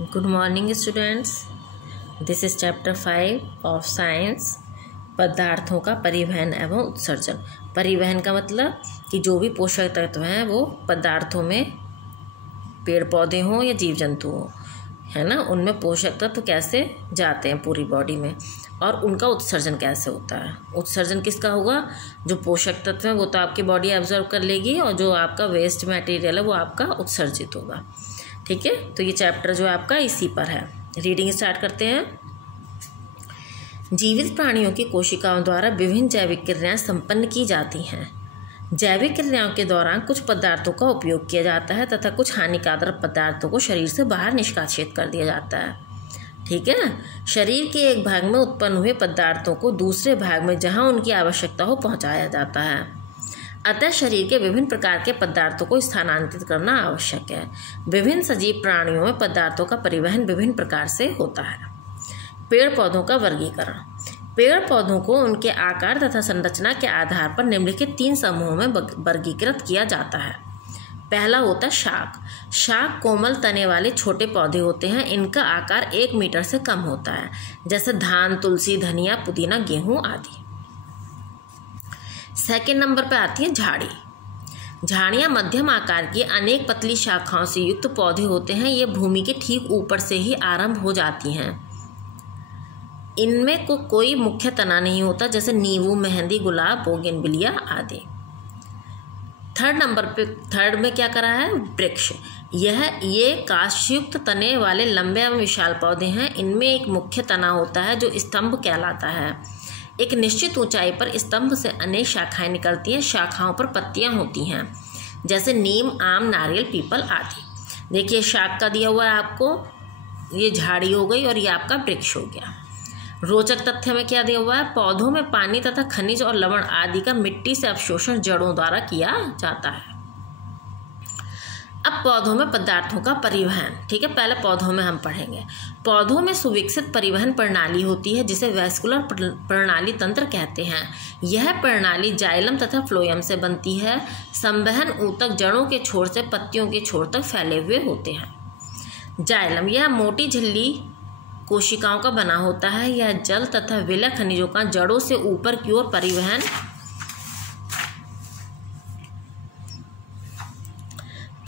Good morning students. This is chapter 5 of science, पदार्थों का परिवहन एवं उत्सर्जन। परिवहन का मतलब कि जो भी पोषक तत्व हैं वो पदार्थों में, पेड़ पौधे हों या जीव जंतु हों, है ना, उनमें पोषक तत्व कैसे जाते हैं पूरी बॉडी में और उनका उत्सर्जन कैसे होता है। उत्सर्जन किसका होगा? जो पोषक तत्व है वो तो आपकी बॉडी एब्जॉर्व कर लेगी और जो आपका वेस्ट मटेरियल है वो आपका उत्सर्जित होगा। ठीक है, तो ये चैप्टर जो आपका इसी पर है। रीडिंग स्टार्ट करते हैं। जीवित प्राणियों की कोशिकाओं द्वारा विभिन्न जैविक क्रियाएं संपन्न की जाती हैं। जैविक क्रियाओं के दौरान कुछ पदार्थों का उपयोग किया जाता है तथा कुछ हानिकारक पदार्थों को शरीर से बाहर निष्कासित कर दिया जाता है। ठीक है ना, शरीर के एक भाग में उत्पन्न हुए पदार्थों को दूसरे भाग में जहां उनकी आवश्यकता हो पहुंचाया जाता है। अतः शरीर के विभिन्न प्रकार के पदार्थों को स्थानांतरित करना आवश्यक है। विभिन्न सजीव प्राणियों में पदार्थों का परिवहन विभिन्न प्रकार से होता है। पेड़ पौधों का वर्गीकरण। पेड़ पौधों को उनके आकार तथा संरचना के आधार पर निम्नलिखित 3 समूहों में वर्गीकृत किया जाता है। पहला होता है शाक। शाक कोमल तने वाले छोटे पौधे होते हैं। इनका आकार 1 मीटर से कम होता है, जैसे धान, तुलसी, धनिया, पुदीना, गेहूं आदि। सेकेंड नंबर पे आती है झाड़ी। झाड़ियाँ मध्यम आकार की अनेक पतली शाखाओं से युक्त पौधे होते हैं। ये भूमि के ठीक ऊपर से ही आरंभ हो जाती हैं। इनमें कोई मुख्य तना नहीं होता, जैसे नींबू, मेहंदी, गुलाब, बोगनविलिया आदि। थर्ड में क्या करा है? वृक्ष। ये काष्ठयुक्त तने वाले लंबे एवं विशाल पौधे हैं। इनमें एक मुख्य तना होता है जो स्तंभ कहलाता है। एक निश्चित ऊंचाई पर स्तंभ से अनेक शाखाएं निकलती हैं। शाखाओं पर पत्तियां होती हैं, जैसे नीम, आम, नारियल, पीपल आदि। देखिए शाक का दिया हुआ है आपको, ये झाड़ी हो गई और ये आपका वृक्ष हो गया। रोचक तथ्य में क्या दिया हुआ है? पौधों में पानी तथा खनिज और लवण आदि का मिट्टी से अवशोषण जड़ों द्वारा किया जाता है। अब पौधों में पदार्थों का परिवहन। ठीक है, पहले पौधों में हम पढ़ेंगे। पौधों में सुविकसित परिवहन प्रणाली होती है जिसे वैस्कुलर प्रणाली तंत्र कहते हैं। यह प्रणाली जाइलम तथा फ्लोएम से बनती है। संवहन ऊतक जड़ों के छोर से पत्तियों के छोर तक फैले हुए होते हैं। जाइलम यह मोटी झिल्ली कोशिकाओं का बना होता है। यह जल तथा विलय खनिजों का जड़ों से ऊपर की ओर परिवहन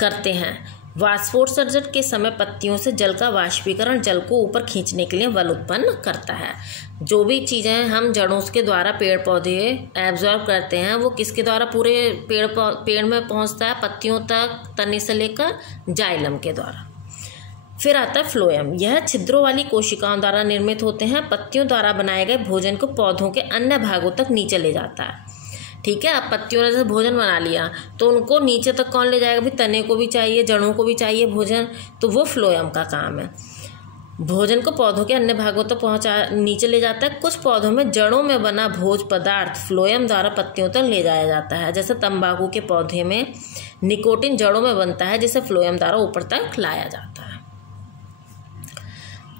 करते हैं। वाष्पोत्सर्जन के समय पत्तियों से जल का वाष्पीकरण जल को ऊपर खींचने के लिए बल उत्पन्न करता है। जो भी चीज़ें हम जड़ों के द्वारा पेड़ पौधे एब्जॉर्ब करते हैं वो किसके द्वारा पूरे पेड़ में पहुंचता है? पत्तियों तक, तने से लेकर जाइलम के द्वारा। फिर आता है फ्लोएम। यह छिद्रों वाली कोशिकाओं द्वारा निर्मित होते हैं। पत्तियों द्वारा बनाए गए भोजन को पौधों के अन्य भागों तक नीचे ले जाता है। ठीक है, अब पत्तियों ने जैसे भोजन बना लिया तो उनको नीचे तक कौन ले जाएगा? भी तने को भी चाहिए, जड़ों को भी चाहिए भोजन, तो वो फ्लोएम का काम है। भोजन को पौधों के अन्य भागों तक नीचे ले जाता है। कुछ पौधों में जड़ों में बना भोज पदार्थ फ्लोएम द्वारा पत्तियों तक ले जाया जाता है। जैसे तंबाकू के पौधे में निकोटिन जड़ों में बनता है, जिसे फ्लोएम द्वारा ऊपर तक लाया जाता है।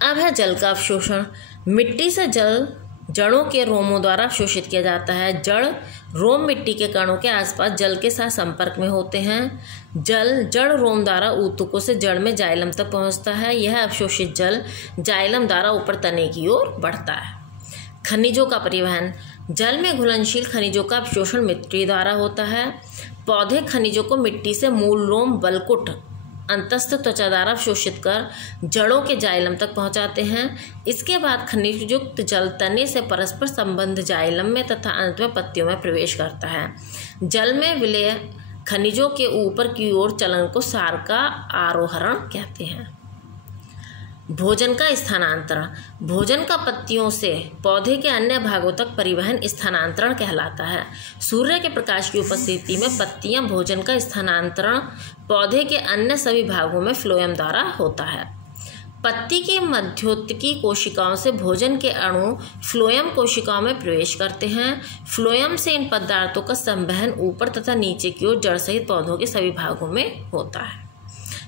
अब है जल का अवशोषण। मिट्टी से जल जड़ों के रोमों द्वारा अवशोषित किया जाता है। जड़ रोम मिट्टी के कणों के आसपास जल के साथ संपर्क में होते हैं। जड़ रोम द्वारा ऊतकों से जड़ में जाइलम तक पहुंचता है। यह अवशोषित जल जाइलम द्वारा ऊपर तने की ओर बढ़ता है। खनिजों का परिवहन। जल में घुलनशील खनिजों का अवशोषण मिट्टी द्वारा होता है। पौधे खनिजों को मिट्टी से मूल रोम, बलकुट, अंतस्थ त्वचा द्वारा अवशोषित कर जड़ों के जाइलम तक पहुंचाते हैं। इसके बाद खनिज युक्त जल तने से परस्पर संबंध जाइलम में तथा अंत में पत्तियों में प्रवेश करता है। जल में विलय खनिजों के ऊपर की ओर चलन को सार का आरोहरण कहते हैं। भोजन का स्थानांतरण। भोजन का पत्तियों से पौधे के अन्य भागों तक परिवहन स्थानांतरण कहलाता है। सूर्य के प्रकाश की उपस्थिति में पत्तियां भोजन का स्थानांतरण पौधे के अन्य सभी भागों में फ्लोएम द्वारा होता है। पत्ती के मध्योतकी कोशिकाओं से भोजन के अणु फ्लोएम कोशिकाओं में प्रवेश करते हैं। फ्लोएम से इन पदार्थों का संवहन ऊपर तथा नीचे की ओर जड़ सहित पौधों के सभी भागों में होता है।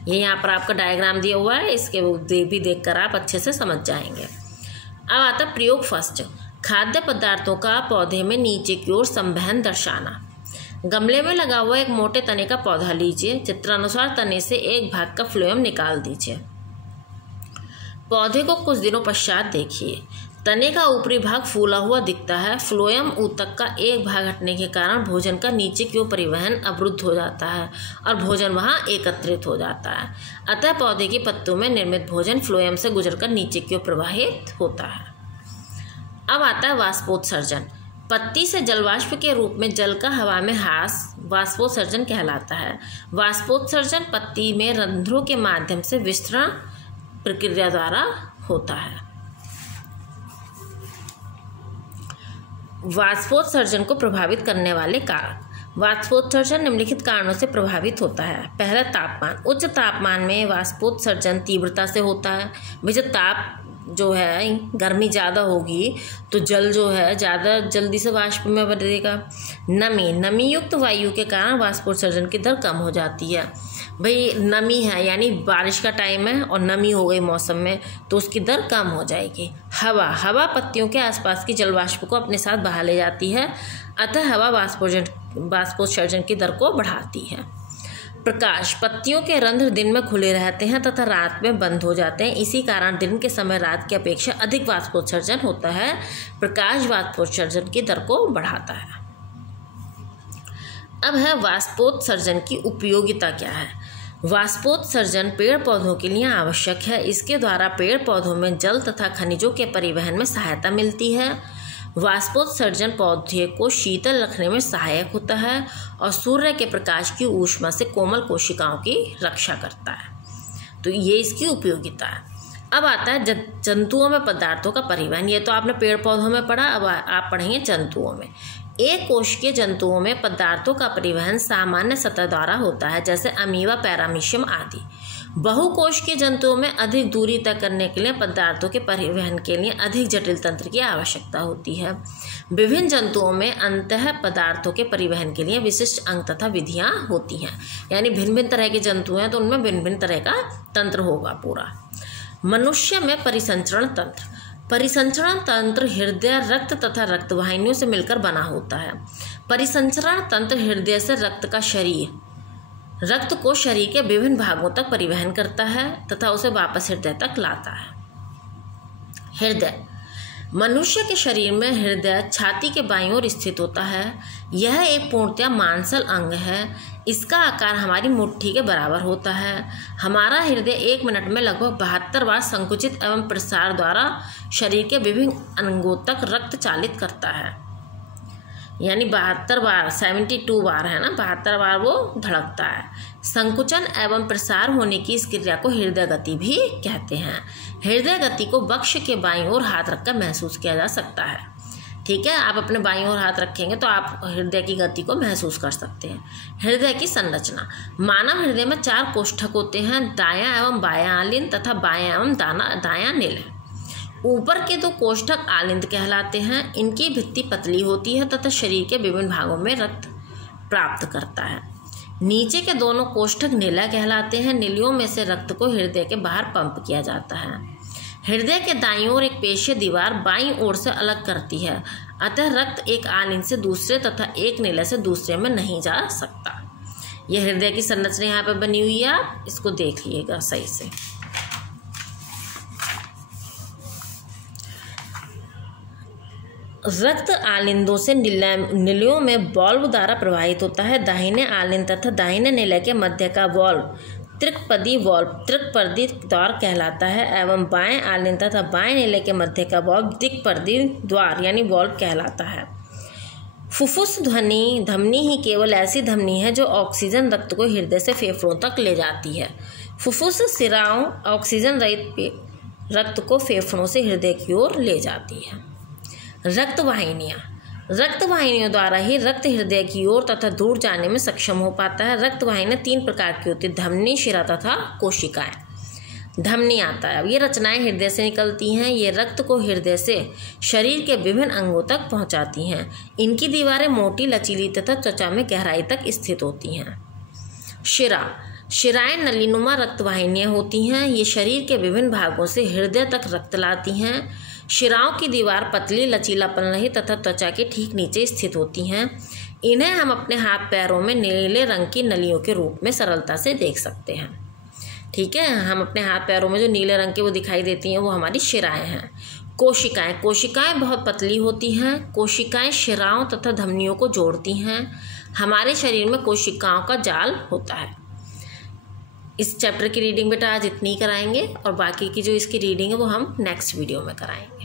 ये यहाँ पर आपका डायग्राम दिया हुआ है, इसके भी देखकर आप अच्छे से समझ जाएंगे। अब आता प्रयोग फर्स्ट। खाद्य पदार्थों का पौधे में नीचे की ओर संवहन दर्शाना। गमले में लगा हुआ एक मोटे तने का पौधा लीजिए। चित्रानुसार तने से एक भाग का फ्लोएम निकाल दीजिए। पौधे को कुछ दिनों पश्चात देखिए। तने का ऊपरी भाग फूला हुआ दिखता है। फ्लोएम ऊतक का एक भाग हटने के कारण भोजन का नीचे की ओर परिवहन अवरुद्ध हो जाता है और भोजन वहां एकत्रित हो जाता है। अतः पौधे की पत्तियों में निर्मित भोजन फ्लोएम से गुजरकर नीचे की ओर प्रवाहित होता है। अब आता है वाष्पोत्सर्जन। पत्ती से जलवाष्प के रूप में जल का हवा में ह्रास वाष्पोत्सर्जन कहलाता है। वाष्पोत्सर्जन पत्ती में रंध्रों के माध्यम से विस्तरण प्रक्रिया द्वारा होता है। वाष्पोत्सर्जन को प्रभावित करने वाले कारक। वाष्पोत्सर्जन निम्नलिखित कारणों से प्रभावित होता है। पहला, तापमान। उच्च तापमान में वाष्पोत्सर्जन तीव्रता से होता है। भाई जब ताप जो है गर्मी ज़्यादा होगी तो जल जो है ज़्यादा जल्दी से वाष्प में बदलेगा। नमी युक्त वायु के कारण वाष्पोत्सर्जन की दर कम हो जाती है। भाई नमी है यानी बारिश का टाइम है और नमी हो गई मौसम में तो उसकी दर कम हो जाएगी। हवा पत्तियों के आसपास की जलवाष्प को अपने साथ बहा ले जाती है, अतः हवा वाष्पोत्सर्जन की दर को बढ़ाती है। प्रकाश। पत्तियों के रंध्र दिन में खुले रहते हैं तथा रात में बंद हो जाते हैं। इसी कारण दिन के समय रात की अपेक्षा अधिक वाष्पोत्सर्जन होता है। प्रकाश वाष्पोत्सर्जन की दर को बढ़ाता है। अब है वाष्पोत्सर्जन की उपयोगिता क्या है। वाष्पोत्सर्जन पेड़ पौधों के लिए आवश्यक है। इसके द्वारा पेड़ पौधों में जल तथा खनिजों के परिवहन में सहायता मिलती है। वाष्पोत्सर्जन पौधे को शीतल रखने में सहायक होता है और सूर्य के प्रकाश की ऊष्मा से कोमल कोशिकाओं की रक्षा करता है। तो ये इसकी उपयोगिता है। अब आता है जंतुओं में पदार्थों का परिवहन। ये तो आपने पेड़ पौधों में पढ़ा, अब आप पढ़ेंगे जंतुओं में। एक कोशिकीय जंतुओं में पदार्थों का परिवहन सामान्य सतह द्वारा होता है, जैसे अमीबा, पैरामीशियम आदि। बहुकोशिकीय जंतुओं में अधिक दूरी तय करने के लिए पदार्थों के परिवहन के लिए अधिक जटिल तंत्र की आवश्यकता होती है। विभिन्न जंतुओं में अंतः पदार्थों के परिवहन के लिए विशिष्ट अंग तथा विधियां होती हैं। यानी भिन्न भिन्न तरह के जंतु हैं तो उनमें भिन्न भिन्न तरह का तंत्र होगा पूरा। मनुष्य में परिसंचरण तंत्र। परिसंचरण तंत्र हृदय, रक्त तथा रक्तवाहिनियों से मिलकर बना होता है। परिसंचरण तंत्र हृदय से रक्त को शरीर के विभिन्न भागों तक परिवहन करता है तथा उसे वापस हृदय तक लाता है। हृदय। मनुष्य के शरीर में हृदय छाती के बाईं ओर स्थित होता है। यह एक पूर्णतया मांसल अंग है। इसका आकार हमारी मुट्ठी के बराबर होता है। हमारा हृदय 1 मिनट में लगभग 72 बार संकुचित एवं प्रसार द्वारा शरीर के विभिन्न अंगों तक रक्त चालित करता है। यानी 72 बार, 72 बार है ना, 72 बार वो धड़कता है। संकुचन एवं प्रसार होने की इस क्रिया को हृदय गति भी कहते हैं। हृदय गति को वक्ष के बाईं ओर हाथ रखकर महसूस किया जा सकता है। ठीक है, आप अपने बाईं ओर हाथ रखेंगे तो आप हृदय की गति को महसूस कर सकते हैं। हृदय की संरचना। मानव हृदय में 4 कोष्ठक होते हैं, दायां एवं बायां आलिंद तथा बायां एवं दायां निलय। ऊपर के 2 कोष्ठक आलिंद कहलाते हैं। इनकी भित्ति पतली होती है तथा शरीर के विभिन्न भागों में रक्त प्राप्त करता है। नीचे के दोनों कोष्ठक निलय कहलाते हैं। निलयों में से रक्त को हृदय के बाहर पंप किया जाता है। हृदय के दाईं ओर एक पेशीय दीवार बाईं ओर से अलग करती है, अतः रक्त एक आलिंद से दूसरे तथा एक निलय से दूसरे में नहीं जा सकता। यह हृदय की संरचना यहाँ पर बनी हुई है, आप इसको देख लीजिएगा सही से। रक्त आलिंदों से निलयों में वाल्व द्वारा प्रवाहित होता है। दाहिने आलिंद तथा दाहिने निलय के मध्य का वाल्व त्रिकपदी द्वार कहलाता है एवं बाएं आलिंद तथा बाएं निलय के मध्य का वाल्व दिक्पदी द्वार यानी वाल्व कहलाता है। फुफ्फुस धमनी ही केवल ऐसी धमनी है जो ऑक्सीजन रक्त को हृदय से फेफड़ों तक ले जाती है। फुफ्फुस सिराओं ऑक्सीजन रहित रक्त को फेफड़ों से हृदय की ओर ले जाती है। रक्तवाहिनियों द्वारा ही रक्त हृदय की ओर तथा दूर जाने में सक्षम हो पाता है। रक्तवाहिनियां 3 प्रकार की होती है, धमनी, शिरा तथा कोशिकाएं। धमनी आता है, अब ये रचनाएं हृदय से निकलती हैं। ये रक्त को हृदय से शरीर के विभिन्न अंगों तक पहुंचाती हैं। इनकी दीवारें मोटी, लचीली तथा त्वचा में गहराई तक स्थित होती हैं। शिराएं नलीनुमा रक्तवाहिनियां होती हैं। ये शरीर के विभिन्न भागों से हृदय तक रक्त लाती हैं। शिराओं की दीवार पतली, लचीलापन रहित तथा त्वचा के ठीक नीचे स्थित होती हैं। इन्हें हम अपने हाथ पैरों में नीले रंग की नलियों के रूप में सरलता से देख सकते हैं। ठीक है। हम अपने हाथ पैरों में जो नीले रंग के वो दिखाई देती हैं वो हमारी शिराएं हैं। कोशिकाएं, कोशिकाएं बहुत पतली होती हैं। कोशिकाएं शिराओं तथा धमनियों को जोड़ती हैं। हमारे शरीर में कोशिकाओं का जाल होता है। इस चैप्टर की रीडिंग बेटा आज इतनी ही कराएंगे और बाकी की जो इसकी रीडिंग है वो हम नेक्स्ट वीडियो में कराएंगे।